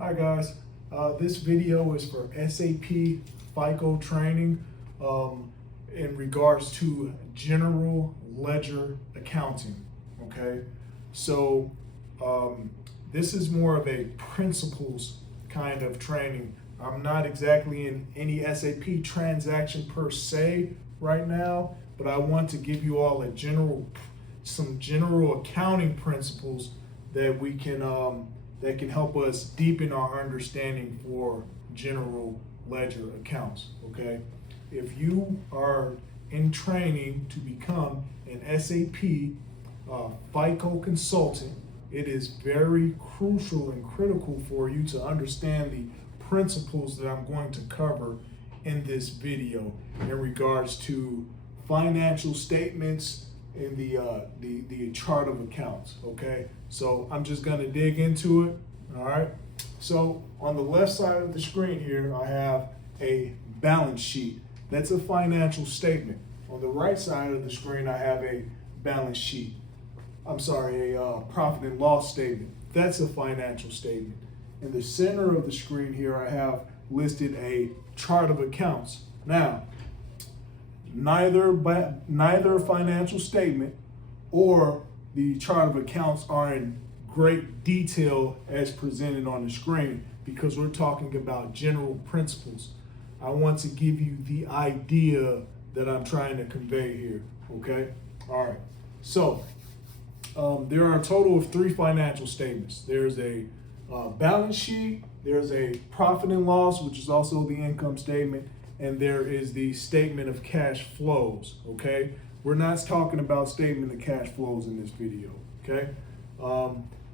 Hi guys, this video is for SAP FICO Training in regards to general ledger accounting, okay? So this is more of a principles kind of training. I'm not exactly in any SAP transaction per se right now, but I want to give you all some general accounting principles that we can that can help us deepen our understanding for general ledger accounts, okay? If you are in training to become an SAP FICO consultant, it is very crucial and critical for you to understand the principles that I'm going to cover in this video in regards to financial statements in the chart of accounts, okay? So I'm just gonna dig into it, all right? So on the left side of the screen here, I have a balance sheet. That's a financial statement. On the right side of the screen, I have a balance sheet. I'm sorry, a profit and loss statement. That's a financial statement. In the center of the screen here, I have listed a chart of accounts. Now, neither financial statement or the chart of accounts are in great detail as presented on the screen because we're talking about general principles. I want to give you the idea that I'm trying to convey here, okay? All right, so there are a total of 3 financial statements. There's a balance sheet, there's a profit and loss, which is also the income statement, and there is the statement of cash flows, okay? We're not talking about statement of cash flows in this video, okay?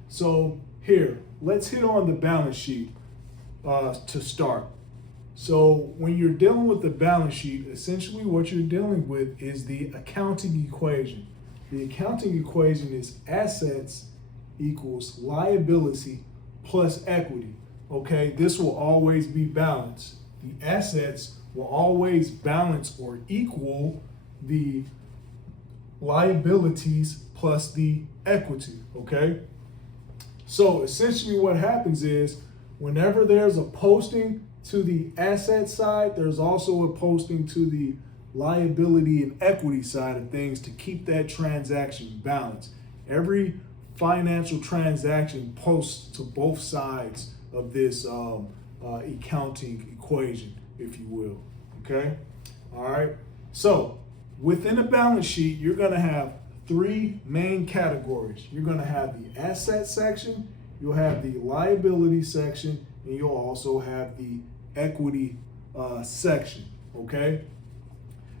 So here, let's hit on the balance sheet to start. So when you're dealing with the balance sheet, essentially what you're dealing with is the accounting equation. The accounting equation is assets equals liability plus equity, okay? This will always be balanced. The assets will always balance or equal the liabilities plus the equity, okay? So essentially what happens is whenever there's a posting to the asset side, there's also a posting to the liability and equity side of things to keep that transaction balanced. Every financial transaction posts to both sides of this accounting equation, if you will, okay? All right, so within a balance sheet, you're gonna have 3 main categories. You're gonna have the asset section, you'll have the liability section, and you'll also have the equity section, okay?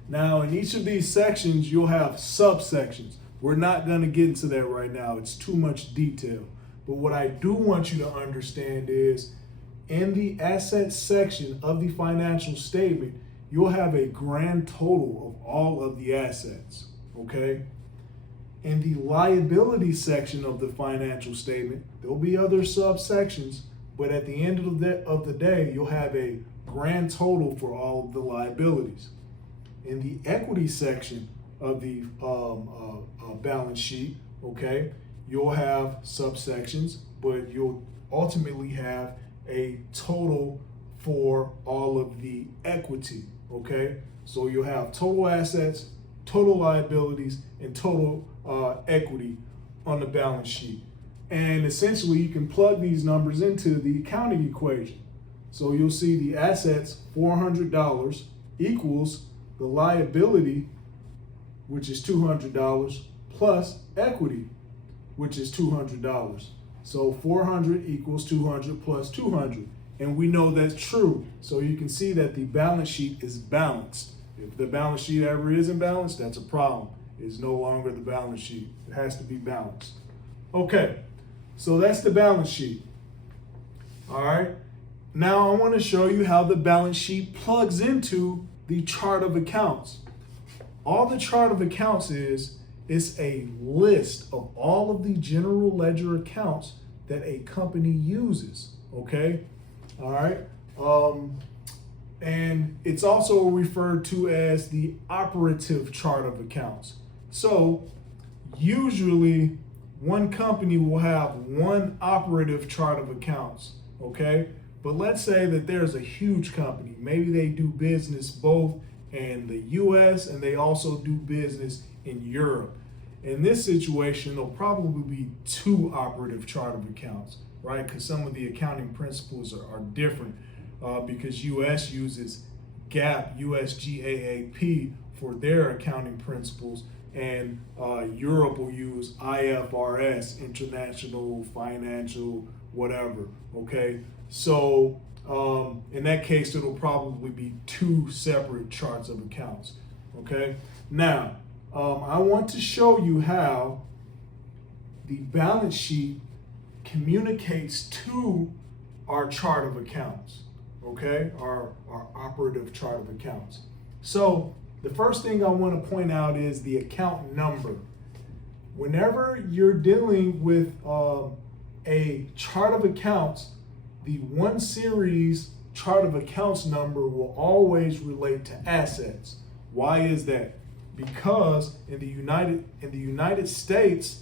Now, in each of these sections, you'll have subsections. We're not gonna get into that right now. It's too much detail. But what I do want you to understand is in the assets section of the financial statement, you'll have a grand total of all of the assets, okay? In the liability section of the financial statement, there'll be other subsections, but at the end of the day, you'll have a grand total for all of the liabilities. In the equity section of the balance sheet, okay, you'll have subsections, but you'll ultimately have a total for all of the equity, okay? So you'll have total assets, total liabilities, and total equity on the balance sheet. And essentially you can plug these numbers into the accounting equation. So you'll see the assets, $400, equals the liability, which is $200, plus equity, which is $200. So 400 equals 200 plus 200. And we know that's true. So you can see that the balance sheet is balanced. If the balance sheet ever isn't balanced, that's a problem. It's no longer the balance sheet. It has to be balanced. Okay, so that's the balance sheet. All right. Now I want to show you how the balance sheet plugs into the chart of accounts. All the chart of accounts is a list of all of the general ledger accounts that a company uses, okay? All right, and it's also referred to as the operative chart of accounts. So usually one company will have one operative chart of accounts okay? But let's say that there's a huge company. Maybe they do business both in the US and they also do business in Europe. In this situation, there'll probably be two operative chart of accounts, right? Because some of the accounting principles are different because US uses GAAP, USGAAP for their accounting principles, and Europe will use IFRS, International Financial, whatever, okay? So in that case, it'll probably be two separate charts of accounts, okay? Now, I want to show you how the balance sheet communicates to our chart of accounts, okay? Our operative chart of accounts. So the first thing I want to point out is the account number. Whenever you're dealing with a chart of accounts, the one series chart of accounts number will always relate to assets. Why is that? Because in the United States,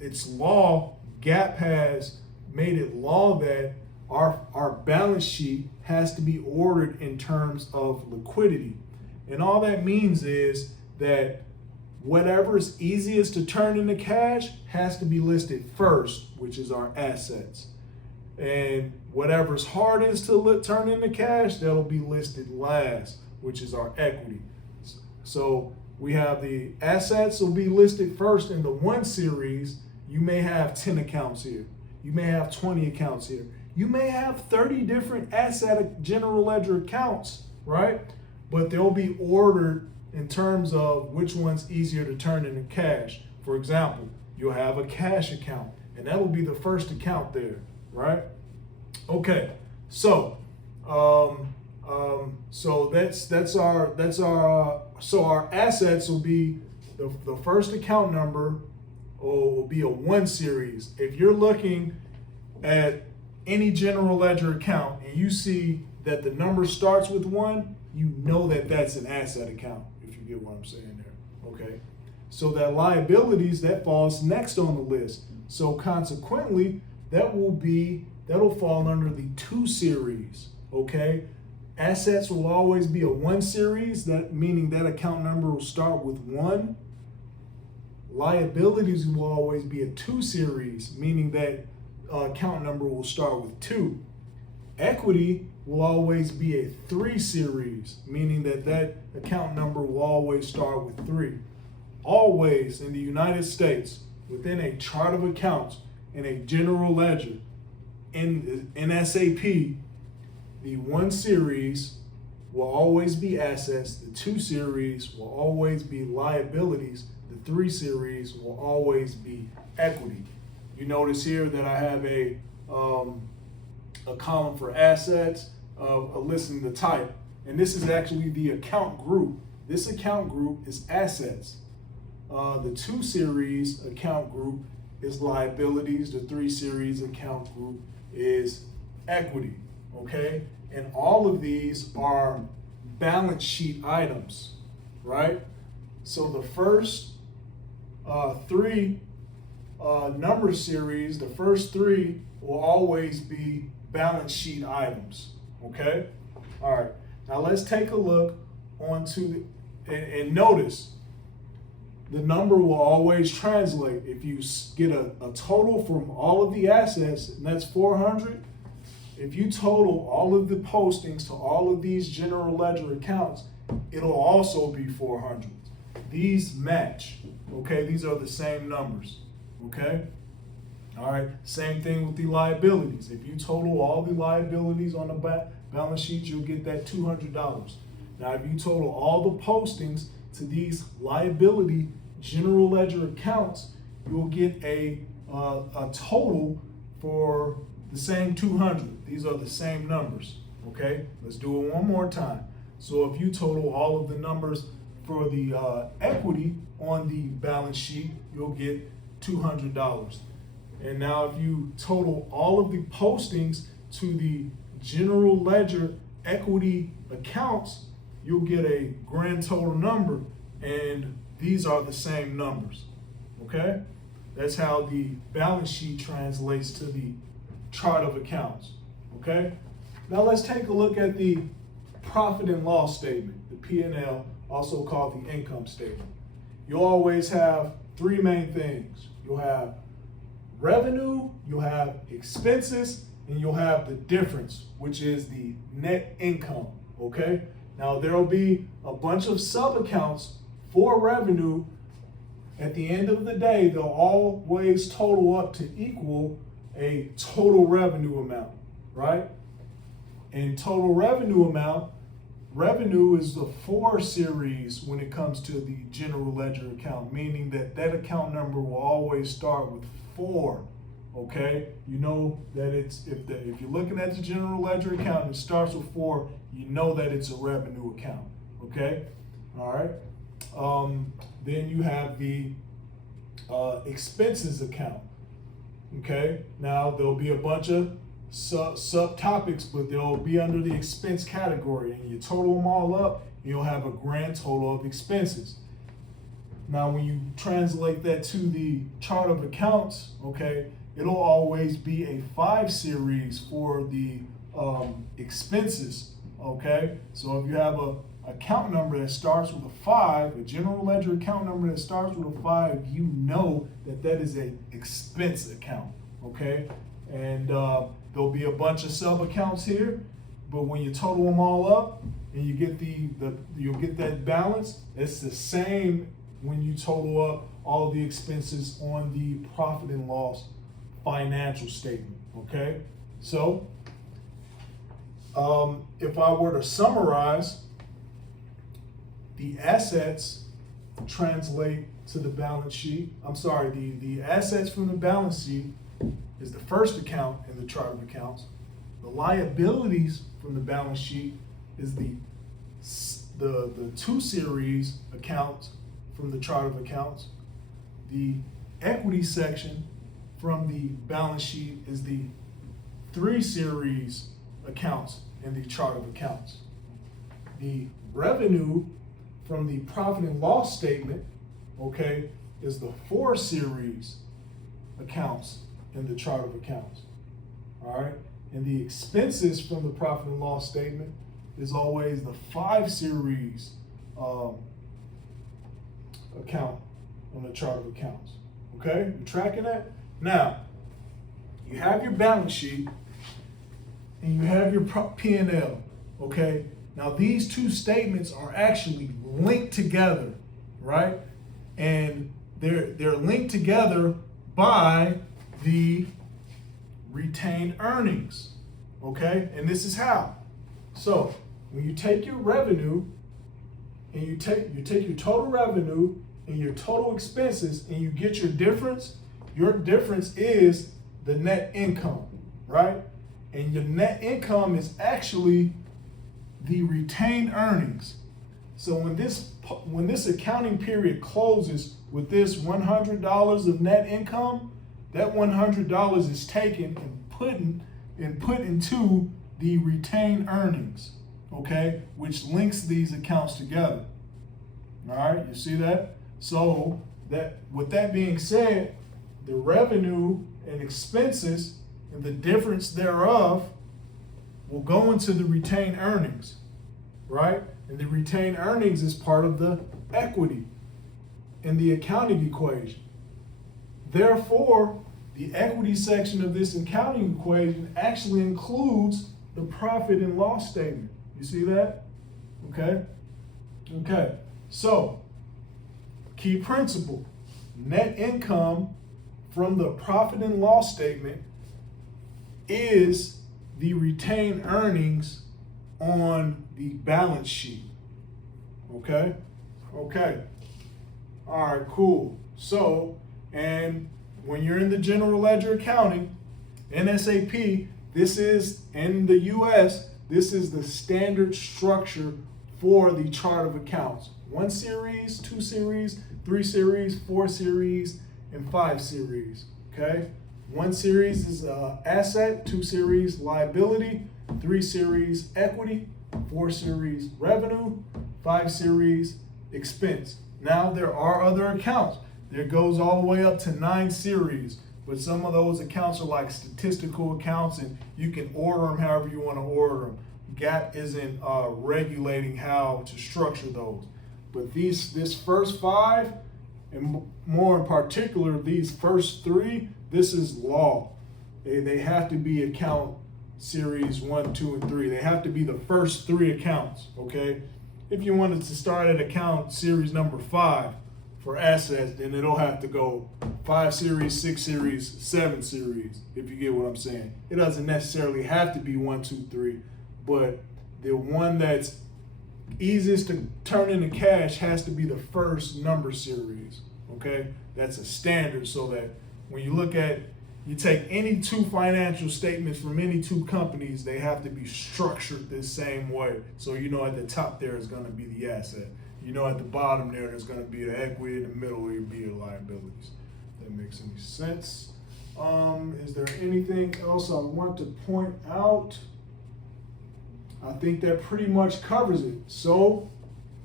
it's law. GAAP has made it law that our balance sheet has to be ordered in terms of liquidity, and all that means is that whatever is easiest to turn into cash has to be listed first, which is our assets, and whatever's hardest to turn into cash, that'll be listed last, which is our equity. So we have the assets will be listed first in the one series. You may have 10 accounts here. You may have 20 accounts here. You may have 30 different asset general ledger accounts, right? But they'll be ordered in terms of which one's easier to turn into cash. For example, you'll have a cash account, and that'll be the first account there, right? Okay, so so our assets will be the first account number will be a one series. If you're looking at any general ledger account and you see that the number starts with one, you know that that's an asset account, if you get what I'm saying there, okay? So that liabilities, that falls next on the list. So consequently, that'll fall under the two series, okay? Assets will always be a one series, that meaning that account number will start with one. Liabilities will always be a two series, meaning that account number will start with two. Equity will always be a three series, meaning that account number will always start with three. Always in the United States, within a chart of accounts, in a general ledger, in SAP, the one series will always be assets, the two series will always be liabilities, the three series will always be equity. You notice here that I have a column for assets, a listing the type, and this is actually the account group. This account group is assets. The two series account group is liabilities. The three series account group is equity, okay? And all of these are balance sheet items, right? So the first three number series, the first three will always be balance sheet items, okay? All right, now let's take a look onto and notice the number will always translate. If you get a total from all of the assets, and that's 400, if you total all of the postings to all of these general ledger accounts, it'll also be 400. These match, okay? These are the same numbers, okay? All right, same thing with the liabilities. If you total all the liabilities on the balance sheet, you'll get that $200. Now, if you total all the postings to these liability general ledger accounts, you'll get a total for the same 200. These are the same numbers, okay? Let's do it one more time. So if you total all of the numbers for the equity on the balance sheet, you'll get $200. And now if you total all of the postings to the general ledger equity accounts, you'll get a grand total number, and these are the same numbers, okay? That's how the balance sheet translates to the chart of accounts, okay? Now let's take a look at the profit and loss statement, the P&L, also called the income statement. You'll always have three main things. You'll have revenue, you'll have expenses, and you'll have the difference, which is the net income, okay? Now there'll be a bunch of sub-accounts for revenue. At the end of the day, they'll always total up to equal a total revenue amount, right? And total revenue amount, revenue is the 4 series when it comes to the general ledger account, meaning that that account number will always start with 4, okay? You know that if you're looking at the general ledger account and it starts with 4, you know that it's a revenue account, okay? All right. Then you have the expenses account, okay? Now there'll be a bunch of subtopics, but they'll be under the expense category, and you total them all up, you'll have a grand total of expenses. Now when you translate that to the chart of accounts, okay, it'll always be a 5 series for the expenses, okay? So if you have a account number that starts with a 5, a general ledger account number that starts with a 5, you know that that is an expense account, okay? And there'll be a bunch of sub accounts here, but when you total them all up and you get you'll get that balance, it's the same when you total up all the expenses on the profit and loss financial statement, okay? So if I were to summarize, the assets translate to the balance sheet. I'm sorry, the assets from the balance sheet is the first account in the chart of accounts. The liabilities from the balance sheet is the 2 series accounts from the chart of accounts. The equity section from the balance sheet is the 3 series accounts in the chart of accounts. The revenue from the profit and loss statement, okay, is the 4 series accounts in the chart of accounts. All right, and the expenses from the profit and loss statement is always the 5 series account on the chart of accounts. Okay, you tracking that? Now, you have your balance sheet and you have your P&L, okay? Now these two statements are actually linked together, right? And they're linked together by the retained earnings, okay? And this is how. So when you take your revenue and you take your total revenue and your total expenses and you get your difference is the net income, right? And your net income is actually the retained earnings. So when this accounting period closes with this $100 of net income, that $100 is taken and put into the retained earnings, okay, which links these accounts together. All right, you see that? So that with that being said, the revenue and expenses and the difference thereof will go into the retained earnings, right? And the retained earnings is part of the equity in the accounting equation. Therefore, the equity section of this accounting equation actually includes the profit and loss statement. You see that? Okay? Okay. So, key principle. Net income from the profit and loss statement is the retained earnings on the balance sheet. Okay? Okay. All right, cool. So, and when you're in the general ledger accounting in SAP, this is in the US, this is the standard structure for the chart of accounts. 1 series, 2 series, 3 series, 4 series, and 5 series. Okay? 1 series is asset, 2 series liability, 3 series equity, 4 series revenue, 5 series expense. Now there are other accounts. There goes all the way up to 9 series. But some of those accounts are like statistical accounts, and you can order them however you want to order them. GAAP isn't regulating how to structure those. But this first 5, and more in particular, these first 3, this is law. They have to be account series 1, 2, and 3. They have to be the first 3 accounts, okay? If you wanted to start at account series number 5 for assets, then it'll have to go 5 series, 6 series, 7 series, if you get what I'm saying. It doesn't necessarily have to be 1, 2, 3, but the one that's easiest to turn into cash has to be the first number series, okay? That's a standard, so that when you look at, you take any 2 financial statements from any 2 companies, they have to be structured the same way. So you know at the top there is going to be the asset. You know at the bottom there's going to be the equity, in the middle will be the liabilities. That makes any sense. Is there anything else I want to point out? I think that pretty much covers it. So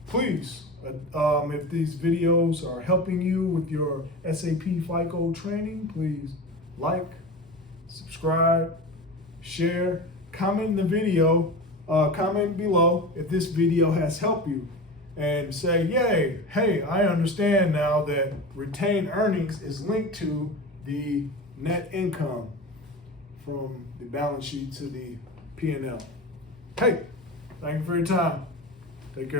please, if these videos are helping you with your SAP FICO training, please like, subscribe, share, comment in the video, comment below if this video has helped you, and say, yay, hey, I understand now that retained earnings is linked to the net income from the balance sheet to the P&L. Hey, thank you for your time. Take care.